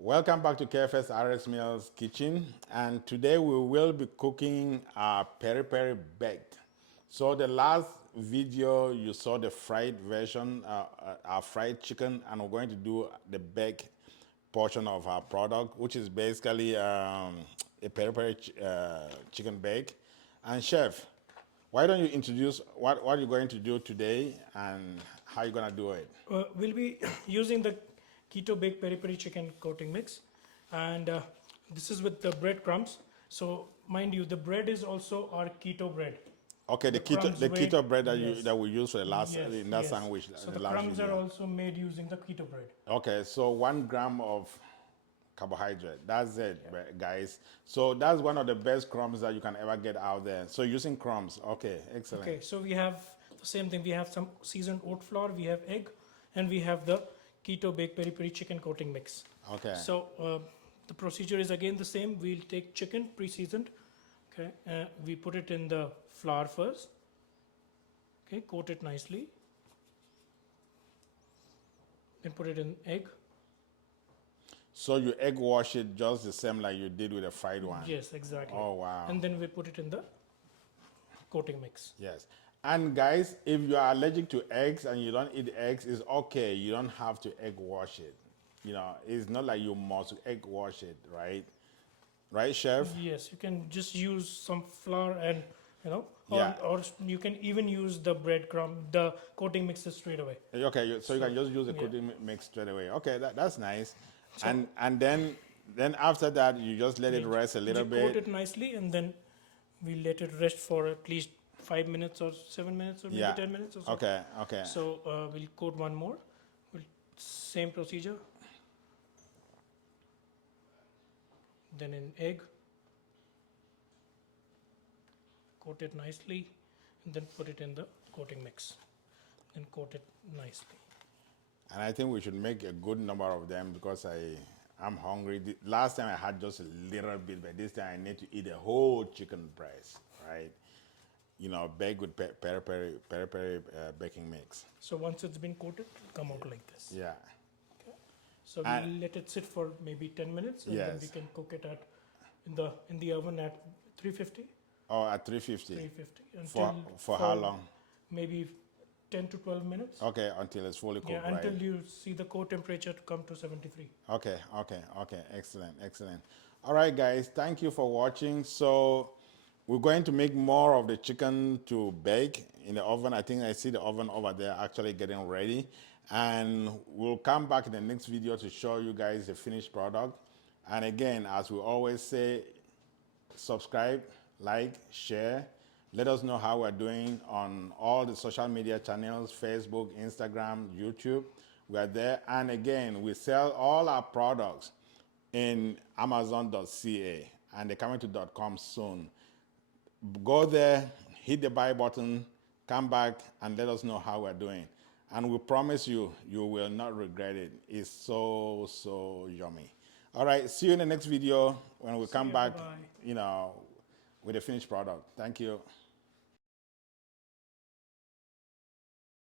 Welcome back to KFS RS Mills Kitchen, and today we will be cooking peri-peri baked. So the last video you saw the fried version, our fried chicken, and we're going to do the baked portion of our product, which is basically a peri-peri chicken bake. And chef, why don't you introduce what you're going to do today and how you're going to do it? We'll be using the keto baked peri peri chicken coating mix, and this is with the breadcrumbs. So mind you, the bread is also our keto bread. Okay, the keto bread that we use for the last in that sandwich. So the the last crumbs video. are also made using the keto bread. Okay, so 1 gram of carbohydrate. That's it, guys. So that's one of the best crumbs that you can ever get out there. So using crumbs. Okay, excellent. Okay, so we have the same thing. We have some seasoned oat flour, we have egg, and we have the keto baked peri peri chicken coating mix. Okay. So the procedure is again the same. We'll take chicken pre-seasoned. Okay, we put it in the flour first. Okay, coat it nicely. Then put it in egg. So you egg wash it just the same like you did with the fried one? Yes, exactly. Oh, wow. And then we put it in the coating mix. Yes. And guys, if you are allergic to eggs and you don't eat eggs, it's okay. You don't have to egg wash it. You know, it's not like you must egg wash it, right? Right, chef? Yes, you can just use some flour and, Yeah. or you can even use the breadcrumb, the coating mixes straight away. Okay, so you can just use the coating mix straight away. Okay, that's nice. And then after that, you just let it rest a little bit. Coat it nicely, and then we let it rest for at least 5 minutes or 7 minutes or maybe 10 minutes or so. Okay. So we'll coat one more. Same procedure. Then in egg, coat it nicely, and then put it in the coating mix, and coat it nicely. And I think we should make a good number of them because I'm hungry. Last time I had just a little bit, but this time I need to eat a whole chicken breast, right? You know, baked with peri-peri baking mix. So once it's been coated, it'll come out like this. Yeah. Okay. So we'll let it sit for maybe 10 minutes, and then we can cook it in the oven at 350. Oh, at 350. 350. For how long? Maybe 10 to 12 minutes. Okay, until it's fully cooked, right? Until you see the core temperature to come to 73. Okay, excellent. All right, guys, thank you for watching. So we're going to make more of the chicken to bake in the oven. I think I see the oven over there actually getting ready. And we'll come back in the next video to show you guys the finished product. And again, as we always say, subscribe, like, share. Let us know how we're doing on all the social media channels, Facebook, Instagram, YouTube. We're there. And again, we sell all our products in Amazon.ca, and they're coming to .com soon. Go there, hit the buy button, come back, and let us know how we're doing. And we promise you, you will not regret it. It's so yummy. All right, see you in the next video when we come back, with the finished product. Thank you.